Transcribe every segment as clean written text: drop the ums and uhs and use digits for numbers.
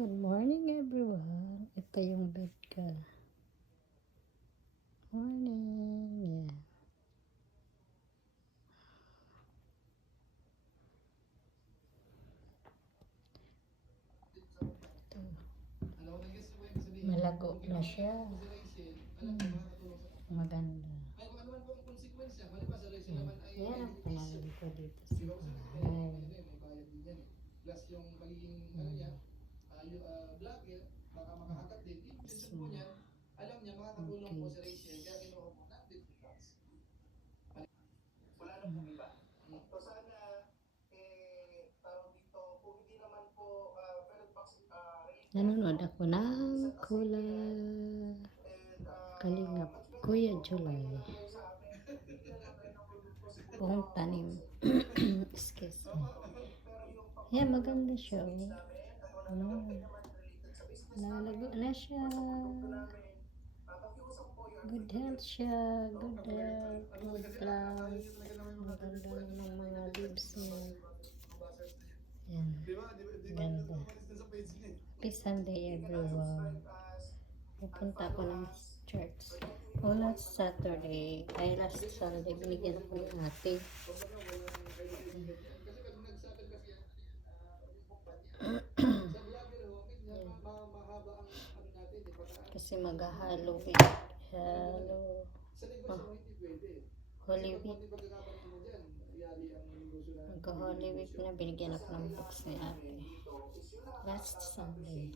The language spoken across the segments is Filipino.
Good morning everyone. Ito yung bed ko. Morning. Yeah. Ito. Malago na siya. Maganda. Yan ang pangalan ko dito sa bahay. Plus yung magiging ano niya, vlogger, baka makahagat din. Yung decision po niyan, alam niya makakatulong po si Rachel, kaya kinuha po ng Netflix. Wala na pong iba. So sana, tawag dito, kung hindi naman po, pero Nanonood ako ng Kalingap Kuya July. Buong tanim. Excuse me. Yan, maganda siya. Nalago na siya. Good health siya. Good health. Good plant. Maganda ng mga leaves niya. Yan. Ganda. Happy Sunday everyone. Pupunta ako ng church. Last Saturday, last Sunday, binigyan ako ng ate. Kasi mag-Halloween. Holy Week. Mag-Holy Week na, binigyan ako ng books ni ate. Last Sunday.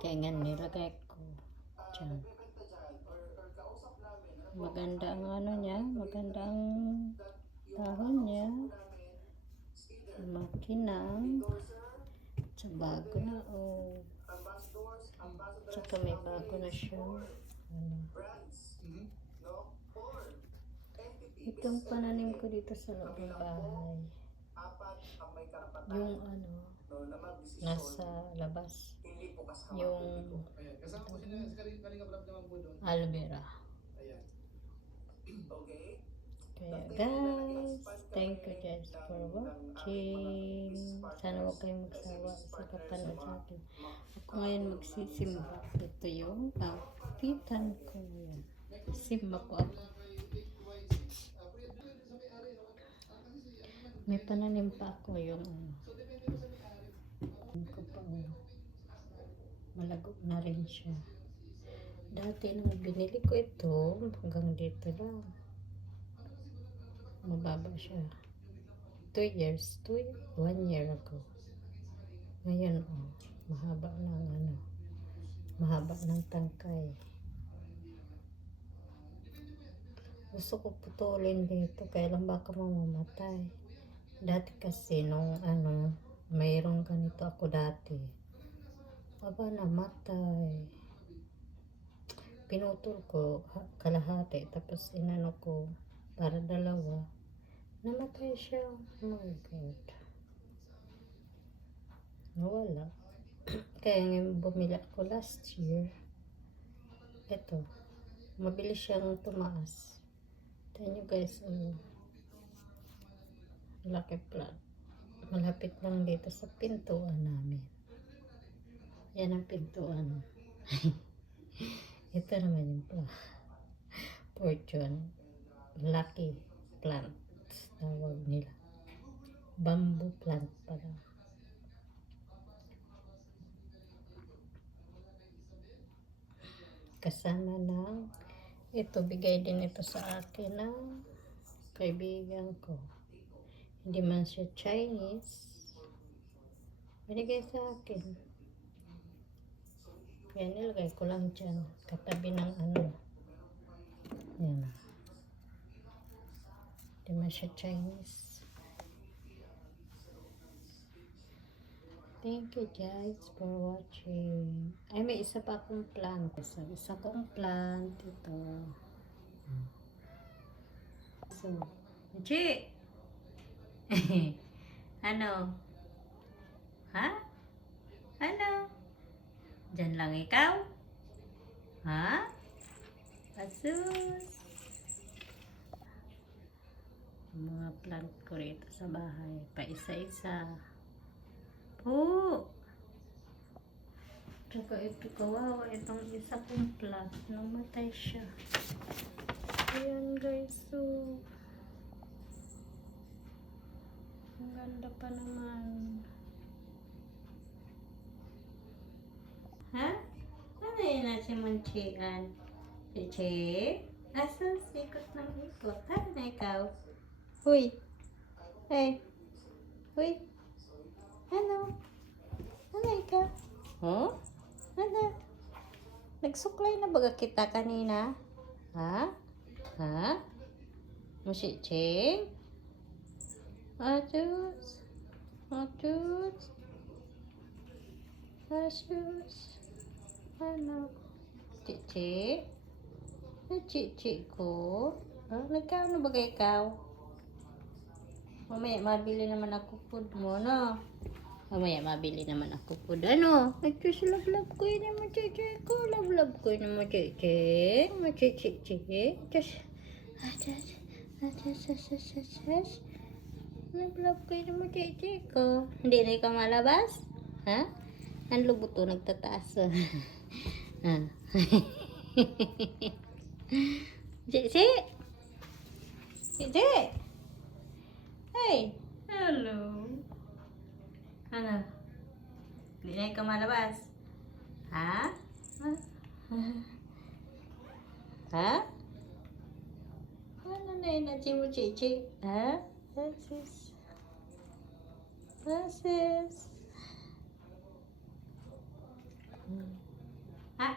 Kaya nga nilagay ko dyan. Maganda ang ano niya, maganda ang dahon niya. Makinang. Sa bago na Tsaka may bago na siya. Itong pananim ko dito sa loob ng bahay. Yung nasa labas. Yung aloe vera. Kaya guys, thank you guys for watching. Sana huwag kayong magsawa sa kapanood sa akin. Ako ngayon magsisimba. Ito yung outfitan ko ngayon. Simba po ako. May pananim pa ako yung malago na rin siya. Dati nung binili ko ito, hanggang dito lang. Mababa siya. 1 year ago. Ngayon, mahaba ng tangkay. Gusto ko putulin dito, kaya lang baka mamamatay. Dati kasi nung mayroong ganito ako dati. Aba, namatay. Pinutol ko kalahati, tapos inano ko para dalawa. Namatay siya. Oh my God. Nawala. Kaya ngayon bumili ako last year. Ito. Mabilis siyang tumaas. Tignan nyo guys. Laki plant. Malapit lang dito sa pintuan namin. Yan ang pintuan. Ito naman yung fortune. Lucky plant. Tawag nila. Bamboo plant pala. Kasama ng ito, bigay din ito sa akin ng kaibigan ko. Hindi man siya Chinese. Binigay sa akin. Kaya nilagay ko lang dyan. Katabi ng Yan. Hindi man siya Chinese. Thank you guys for watching. Ay, may isa pa akong plant. So, isa kong plant. Ito. So, Chi! Ano? Ha? Ano? Diyan lang ikaw? Ha? Asus! Mga plant ko rito sa bahay. Pa isa-isa. po. Tsaka ito kawawa. Itong isa kong plant. Namatay siya. Ayan guys. So, ang ganda pa naman. Ha? Ano yun na si Munchian? Chichi? Asa? Ikot ng ikot. Ano na ikaw? Huy! Hey! Huy! Ano? Ano ikaw? Huh? Ano? Nagsuklay na baga kita kanina? Ha? Ha? Musiching? Atus? Atus? Asus? Ano? Cici? Cici ko? Nagkano ba ikaw? Mamaya mabili naman ako food mo, no? Mamaya mabili naman ako food. Ano? Nagtus love ko yun mo, Cici ko. Love ko yun mo, Cici. Mo, Cici. Just, love ko yun mo, Cici ko. Hindi na ikaw malabas? Ha? Ang lubot to, nagtataas. Ah. Cici? Cici? Hey! Hello? Ano? Hindi na ikaw malabas? Ha? Ha? Ano na yun natin mo, Cici? Ha? Asis? Asis? Ha?